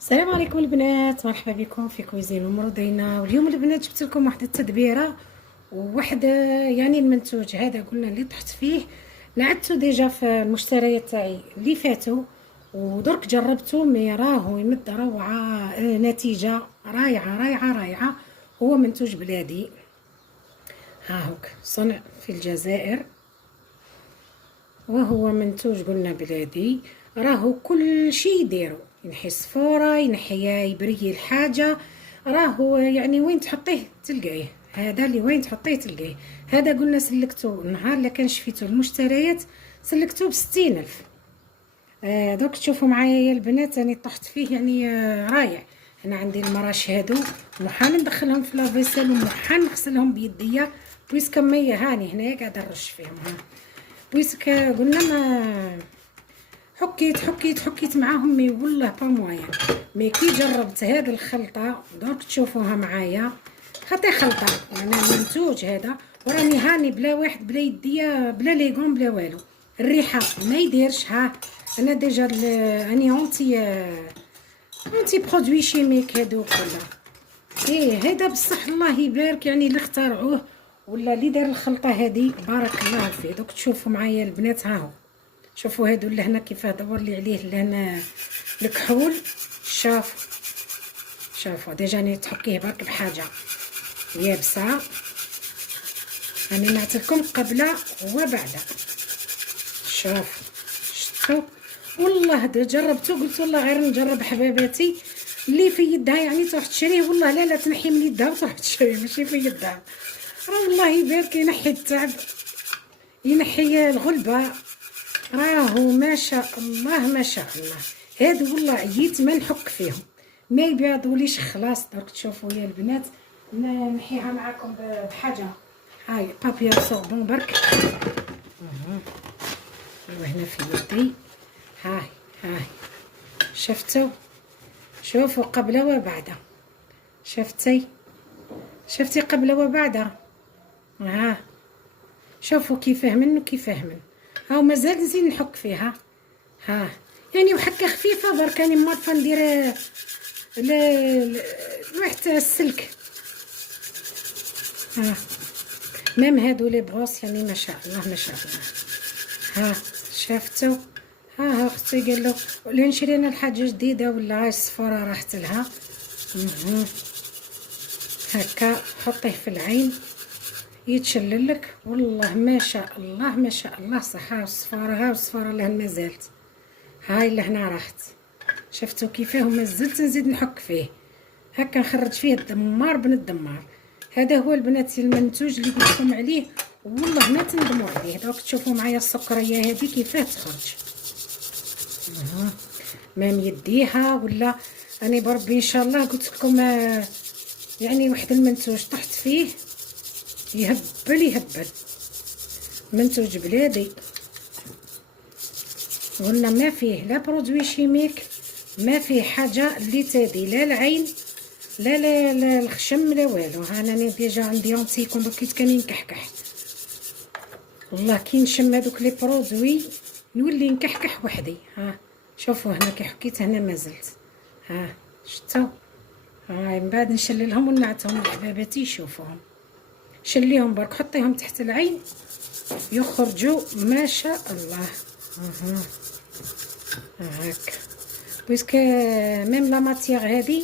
السلام عليكم البنات، مرحبا بكم في كويزين ومرضينا. واليوم البنات جبت لكم واحده التدبيره وواحده يعني المنتوج هذا قلنا اللي طحت فيه. نعدته ديجا في المشتريات تاعي اللي فاتوا ودرك جربته مي راهو يمد روعه. نتيجه رايعه رايعه رايعه. هو منتوج بلادي، ها هوك صنع في الجزائر، وهو منتوج قلنا بلادي. راهو كل شيء يديرو، ينحي الصفورة، ينحي يبري الحاجة. راهو يعني وين تحطيه تلقايه. هذا اللي وين تحطيه تلقايه. هذا قلنا سلكتو النهار اللي كان شفيتو المشتريات، سلكتو ب60,000. دوك تشوفوا معايا يا البنات راني طحت فيه يعني رايع. انا عندي المراش هادو محال ندخلهم في لافيسيل ومحال نغسلهم بيديا، بويسك مية هاني هنايا قاعده نرش فيهم. ها بويسك قلنا ما حكيت معاهم مي والله با مويا. مي كي جربت هاد الخلطه دوك تشوفوها معايا، خاطي خلطه انا المنتوج هذا وراني هاني بلا واحد بلا يديا بلا ليغون بلا والو. الريحه ما يديرش. ها انا ديجا اني اونتي برودوي شيميك هادو كلها. ايه هذا بصح الله يبارك يعني اللي اخترعوه ولا اللي دار الخلطه هذه بارك الله فيه. دوك تشوفوا معايا البنات، ها هو شوفوا هادو اللي هنا كيفاه دور لي عليه لهنا الكحول. شافوا ديجا راني تحكيه برك بحاجه يابسه. راني نعطيكم قبل وبعد. شفتوا والله جربته قلت والله غير نجرب حباباتي اللي في يدها يعني تروح تشريه. والله لا تنحي من يدها وتروح تشريه ماشي في يدها. راه الله يبارك ينحي التعب ينحي الغلبه. راهو ما شاء الله ما شاء الله. هادو والله عييت ما نحك فيهم ما يبيضوليش خلاص. درك تشوفوا يا البنات نحيها معاكم بحاجه. هاي بابيا صوبون برك. ايوا هنا في يدي. هاي شوفوا قبل وبعد. شفتي قبل وبعد. شوفوا كيفاه من وكيفاه من. هاو مازال نزيد نحك فيها. يعني وحكه خفيفه برك راني مارفه ندير واحد السلك. ميم هادو لي بغوص يعني ما شاء الله ما شاء الله. شافتو. اختي قال له ولا نشري انا الحاجه جديده ولا هاي الصفاره راحت لها. هكا حطيه في العين يتشلل لك. والله ما شاء الله ما شاء الله صح. ها الصفاره لهنا ما زالت. هاي لهنا راحت. شفتوا كيفاه ما زلت نزيد نحك فيه. هكا نخرج فيه الدمار بن الدمار. هذا هو البنات المنتوج اللي قلت لكم عليه والله ما تندموا عليه. دوك تشوفوا معايا السكريه هذه كيفاه تخرج. ما يديها ولا راني بربي ان شاء الله قلت لكم يعني واحد المنتوج طحت فيه يهبل منتوج بلادي. قلنا ما فيه لا برودوي شيميك، ما فيه حاجه اللي تادي لا العين لا الخشم لا والو. انا ديجا عندي اونتيكم بكيت كان ينكحكح. والله كي نشم هذوك لي برودوي نولي نكحكح وحدي. شوفوا هنا كي حكيت هنا ما زلت. شتو. من بعد نشللهم ونعتهم لحباباتي يشوفوهم. شليهم برك حطيهم تحت العين يخرجوا ما شاء الله. هاك بويسك ميم لا ماتيغ هذه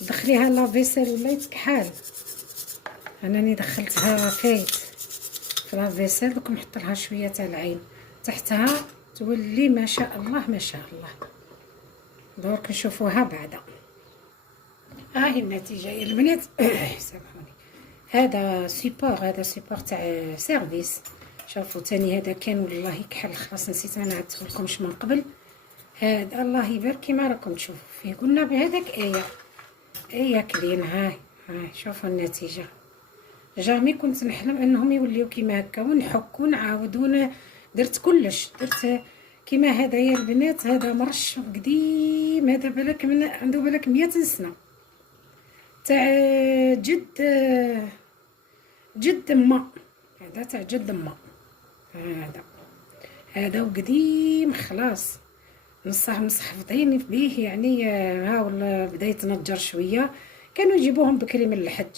دخليها لافيسيل ولا يتكحال. انني دخلتها فايت في لافيسيل دوك نحط لها شويه تاع العين تحتها تولي ما شاء الله ما شاء الله. دورك نشوفوها بعدا. هاي النتيجه يا البنات. سامحوني. هذا سيبور تاع سيرفيس. شوفوا تاني هذا كان والله كحل خلاص نسيت انا عدته لكمش من قبل. هذا الله يبارك كيما راكم تشوفوا فيه قلنا بهذاك ايه كلين. هاي شوفوا النتيجه. جامي كنت نحلم انهم يوليو كيما هكا ونحك ونعاود درت كلش. درت كيما هذا يا البنات. هذا مرش قديم هذا بالك من عنده بالك 100 سنه تاع جد ما. هذا تاع جد ما. هذا وقديم خلاص. مستحفظين به يعني. ها ولا بدا يتنجر شويه، كانوا يجيبوهم بكري من الحج.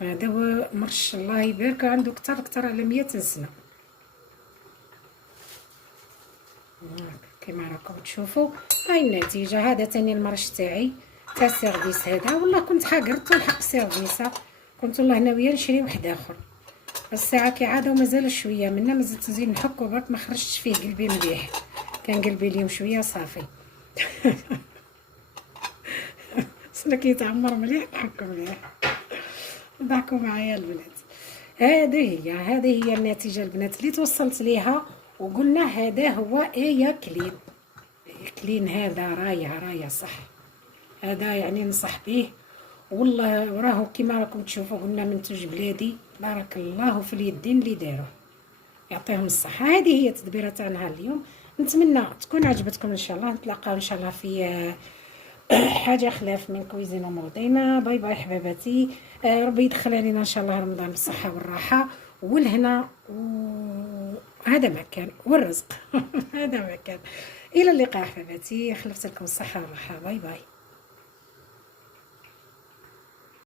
هذا هو مرش الله يبارك، عنده كتر على 100 سنه. كما راكم تشوفوا هاي النتيجه. هذا تاني المرش تاعي تاع السيرفيس هذا. والله كنت حقرت نلحق السيرفيس، كنت والله ناويه نشري واحد اخر، الساعه كعاده ومازال شويه منا، مازلت نزيد نحك وبرك ما خرجتش فيه قلبي مليح، كان قلبي اليوم شويه صافي. صنا كيتعمر مليح نحك مليح. ضحكوا معايا البنات. هذه هي النتيجه البنات اللي توصلت ليها. وقلنا هذا هو ايا كلين. كلين هذا رايه صح، هذا يعني ننصح به والله. وراه كما راكم تشوفوا قلنا منتوج بلادي، بارك الله في اليدين اللي داروه، يعطيهم الصحه. هذه هي التدبيره تاعنا اليوم. نتمنى تكون عجبتكم ان شاء الله. نتلاقاو ان شاء الله في حاجه خلاف من كويزين وموضينا. باي باي حباباتي. ربي يدخل علينا ان شاء الله رمضان بالصحه والراحه والهنا، وهذا ما كان والرزق. هذا ما كان. الى اللقاء حباباتي، خلفت لكم الصحه والراحه. باي باي.